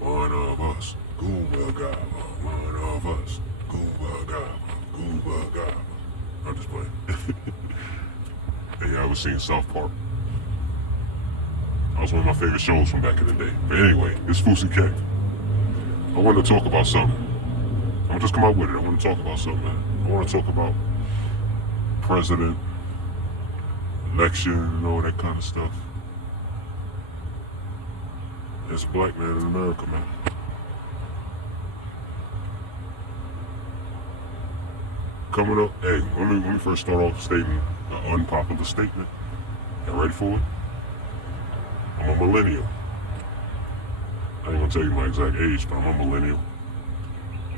one of us, Gooba Gaba, one of us, Gooba Gaba, Gooba Gaba. I'm just playing. Hey, I was seeing South Park. That was one of my favorite shows from back in the day. But anyway, it's Fousey K. I want to talk about something. I'm gonna just come out with it. I want to talk about something, man. I want to talk about president, election, and all that kind of stuff. As a black man in America, man. Coming up, hey, let me first start off stating an unpopular statement. You ready for it? I'm a millennial. I ain't gonna tell you my exact age, but I'm a millennial.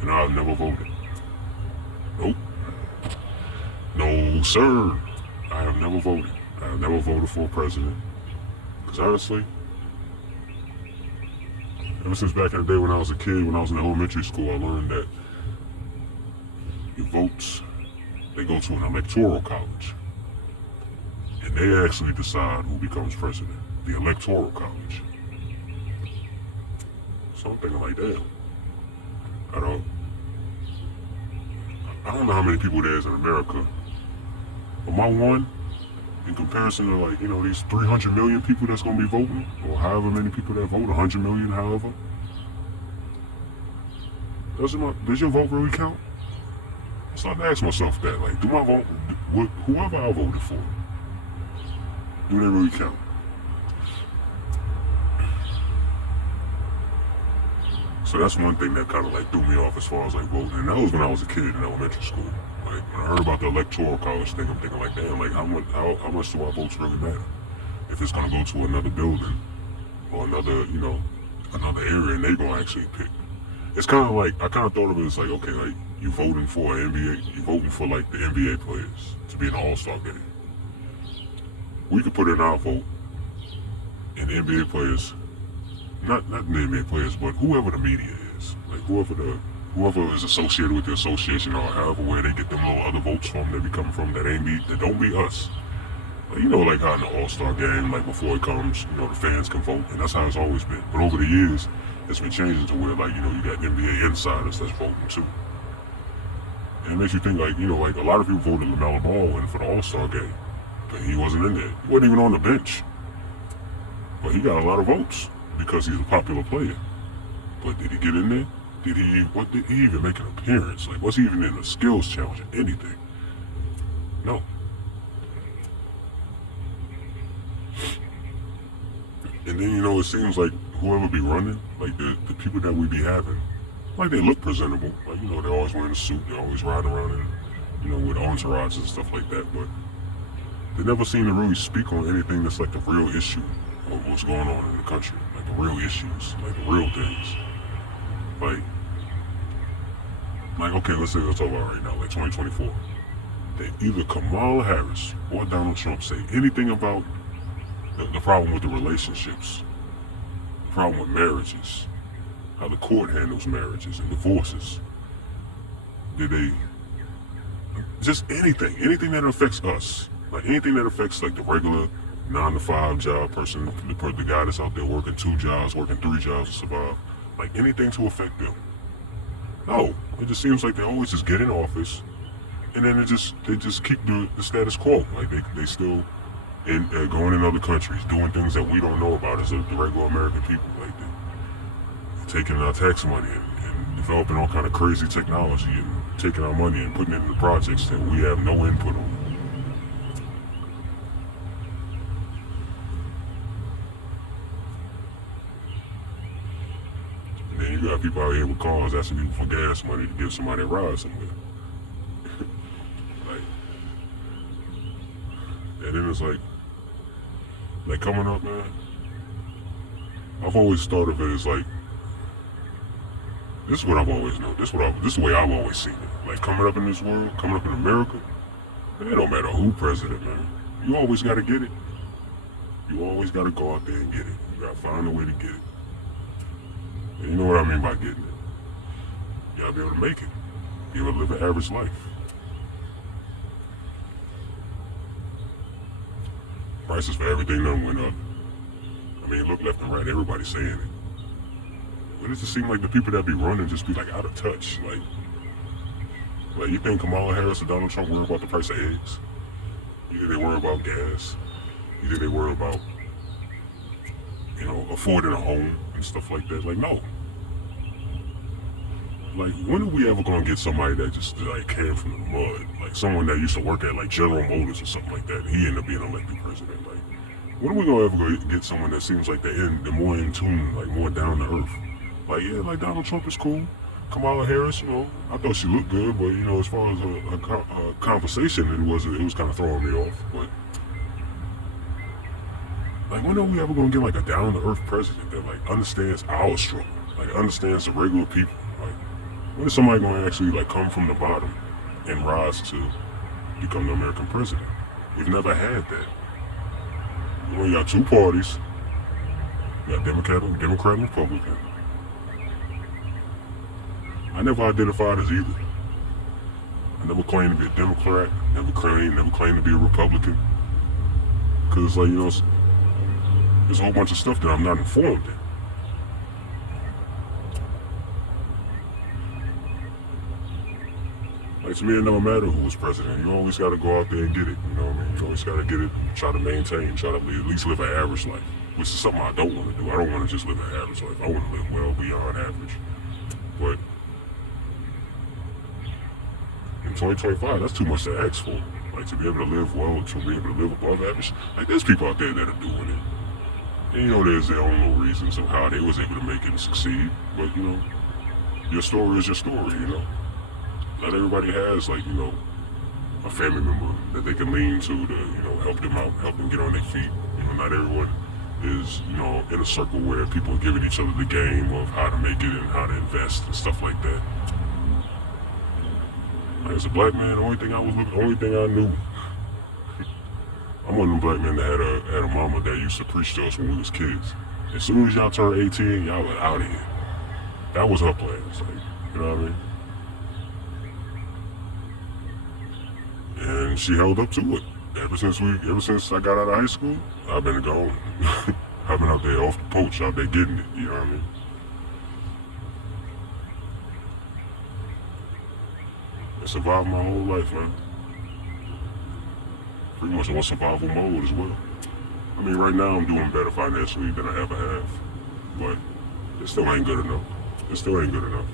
And I've never voted. Nope. No, sir. I have never voted. I have never voted for a president. Because honestly, ever since back in the day when I was a kid, when I was in elementary school, I learned that your votes, they go to an electoral college. And they actually decide who becomes president. The electoral college. So I'm thinking like, damn. I don't know how many people there is in America. Am I one? In comparison to like, these 300 million people that's gonna be voting, or however many people that vote, 100 million, however. Does your vote really count? So I ask myself that, like, do my vote, whoever I voted for, do they really count? So that's one thing that kind of like threw me off as far as like voting, and that was when I was a kid in elementary school. Like when I heard about the electoral college thing, I'm thinking like, damn, like how much do our votes really matter? If it's gonna go to another building or another area, and they gonna actually pick. It's kind of like I kind of thought of it as like, okay, like you voting for an NBA, you voting for like the NBA players to be in the All-Star game. We could put in our vote, and the NBA players, not the NBA players, but whoever the media is, like whoever is associated with the association or however where they get them little other votes from that be coming from that don't be us. Like, like how in the All-Star game, like before it comes, the fans can vote, and that's how it's always been. But over the years, it's been changing to where like, you got NBA insiders that's voting too. And it makes you think like, like a lot of people voted LaMelo Ball in for the All-Star game, but he wasn't in there. He wasn't even on the bench. But he got a lot of votes because he's a popular player. But did he get in there? Did he even make an appearance? Like, was he even in a skills challenge or anything? No. And then, it seems like whoever be running, like the people that we be having, like they look presentable. Like, they're always wearing a suit, they're always riding around in, with entourages and stuff like that. But they never seem to really speak on anything that's like the real issue of what's going on in the country. Like the real issues, like the real things. Like okay, let's talk about right now, like 2024. That either Kamala Harris or Donald Trump say anything about the problem with the relationships, the problem with marriages, how the court handles marriages and divorces. Did they just anything that affects us, like anything that affects like the regular 9-to-5 job person, the guy that's out there working 2 jobs, working 3 jobs to survive, like anything to affect them. No, it just seems like they always just get in office, and then they just keep the status quo. Like they still going in other countries, doing things that we don't know about as the regular American people. Like they're taking our tax money and developing all kind of crazy technology and taking our money and putting it into projects that we have no input on. And then you got people out here with cars asking people for gas money to give somebody a ride somewhere. And then it's like coming up, man, I've always thought of it as like, this is what I've always known. This is the way I've always seen it. Like coming up in this world, coming up in America, it don't matter who president, man. You always gotta get it. You always gotta go out there and get it. You gotta find a way to get it. And you know what I mean by getting it. You gotta be able to make it. Be able to live an average life. Prices for everything done went up. I mean, look left and right, everybody's saying it. But it just seems like the people that be running just be like out of touch. Like you think Kamala Harris or Donald Trump worry about the price of eggs? You think they worry about gas? You think they worry about, affording a home and stuff like that? Like, no. Like, when are we ever gonna get somebody that just like came from the mud? Like someone that used to work at like General Motors or something like that, and he ended up being elected president. Like, when are we gonna ever get someone that seems like they're more in tune, like more down to earth? Like, yeah, like Donald Trump is cool. Kamala Harris, I thought she looked good, but as far as a conversation, it was kind of throwing me off. But like, when are we ever gonna get like a down to earth president that like understands our struggle, like understands the regular people? Like, when is somebody gonna actually like come from the bottom and rise to become the American president? We've never had that. We only got two parties. We got Democrat and Republican. I never identified as either. I never claimed to be a Democrat, never claimed to be a Republican. Because, like, there's a whole bunch of stuff that I'm not informed in. Like, to me, it never mattered who was president. You always got to go out there and get it, you know what I mean? You always got to get it, try to maintain, try to at least live an average life, which is something I don't want to do. I don't want to just live an average life. I want to live well beyond average. But in 2025, that's too much to ask for. Like, to be able to live well, to be able to live above average. Like, there's people out there that are doing it. And, there's their own little reasons of how they was able to make it and succeed. But, your story is your story, Not everybody has, like, a family member that they can lean to help them out, help them get on their feet. Not everyone is, in a circle where people are giving each other the game of how to make it and how to invest and stuff like that. Like, as a black man, the only thing I knew, I'm one of them black men that had a mama that used to preach to us when we was kids. As soon as y'all turned 18, y'all was out of here. That was her plans, like, you know what I mean? And she held up to it. Ever since I got out of high school, I've been gone. I've been out there off the poach, out there getting it, you know what I mean? I survived my whole life, man. Pretty much on survival mode as well. I mean, right now I'm doing better financially than I ever have, but it still ain't good enough. It still ain't good enough.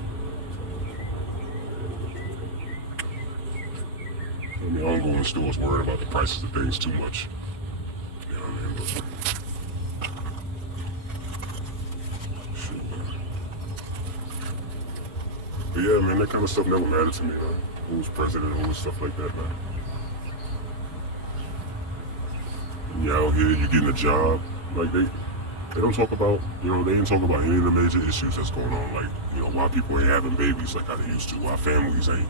I mean, I don't go in stores worried about the prices of things too much. You know what I mean? But yeah, man, that kind of stuff never mattered to me, man. Who was president, who was stuff like that, man. And you're out here, you're getting a job. Like, they don't talk about, they ain't talk about any of the major issues that's going on. Like, why people ain't having babies like how they used to. Why families ain't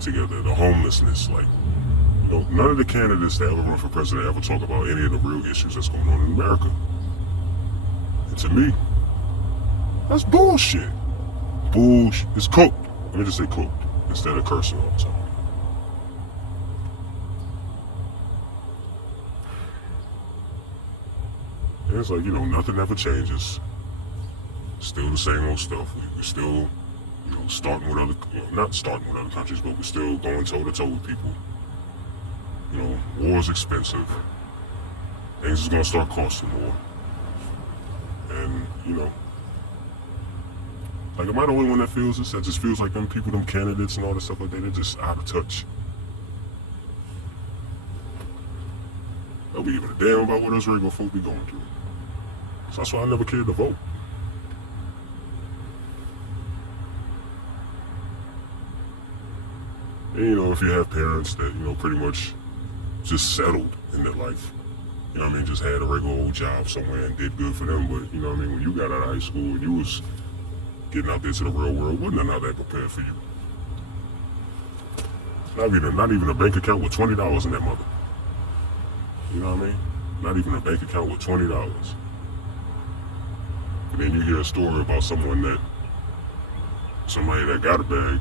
together. The homelessness, like, none of the candidates that ever run for president ever talk about any of the real issues that's going on in America. And to me, that's bullshit. Bullshit. It's cooked. Let me just say cooked instead of cursing all the time. And it's like, nothing ever changes. Still the same old stuff. We still, not starting with other countries, but we're still going toe to toe with people. War's expensive. Things is gonna start costing more. And, like, am I the only one that feels this? That just feels like them people, them candidates and all this stuff like that, they're just out of touch. They'll be giving a damn about what us regular folk be going through. So that's why I never cared to vote. And, if you have parents that, pretty much just settled in their life, just had a regular old job somewhere and did good for them, but, when you got out of high school and you was getting out there to the real world, wasn't none of that prepared for you. Not even a bank account with $20 in that mother. You know what I mean? Not even a bank account with $20. And then you hear a story about somebody that got a bag,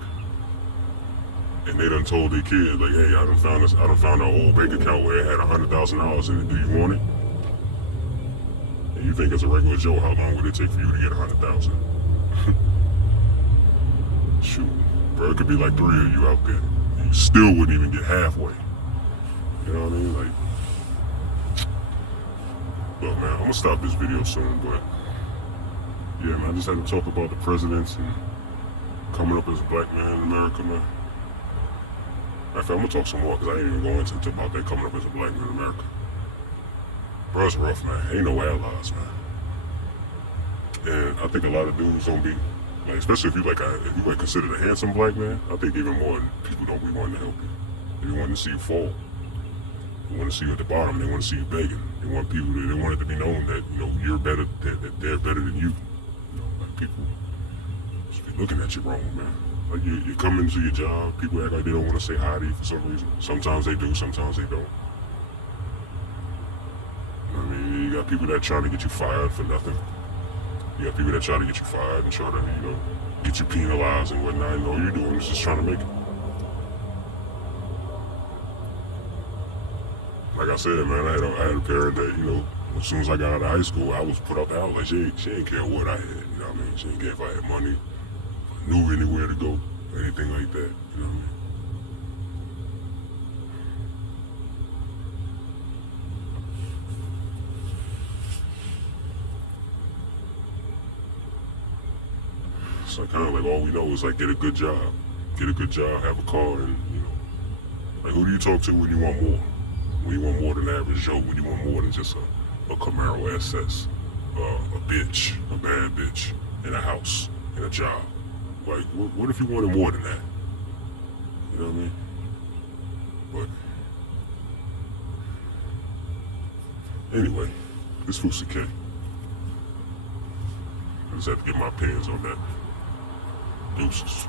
and they done told their kid, like, hey, I done found an old bank account where it had $100,000 in it. Do you want it? And you think as a regular Joe, how long would it take for you to get $100,000? Shoot, bro, it could be like 3 of you out there. And you still wouldn't even get halfway. You know what I mean? Like, look, man, I'm gonna stop this video soon, but yeah, man, I just had to talk about the presidents and coming up as a black man in America, man. In fact, I'm gonna talk some more because I ain't even going into about that coming up as a black man in America. Bro, it's rough, man. Ain't no allies, man. And I think a lot of dudes don't be, like, especially if you like considered a handsome black man. I think even more people don't be wanting to help you. They be wanting to see you fall. They want to see you at the bottom. They want to see you begging. They want people. They want it to be known that you're better. That they're better than you. Like people just be looking at you wrong, man. Like you come into your job, people act like they don't want to say hi to you for some reason. Sometimes they do, sometimes they don't. I mean, you got people that try to get you fired for nothing. You got people that try to get you fired and try to, get you penalized and whatnot. And all you're doing is just trying to make it. Like I said, man, I had a parent that, as soon as I got out of high school, I was put out the house. Like she didn't care what I had, you know what I mean? She didn't care if I had money, knew anywhere to go, or anything like that, you know what I mean? So kind of like all we know is like get a good job, have a car, and like who do you talk to when you want more? When you want more than average Joe, when you want more than just a Camaro SS, a bitch, a bad bitch, in a house, in a job. Like, what if you wanted more than that? You know what I mean? But anyway, this Fousey K. I just have to get my pants on that. Deuces.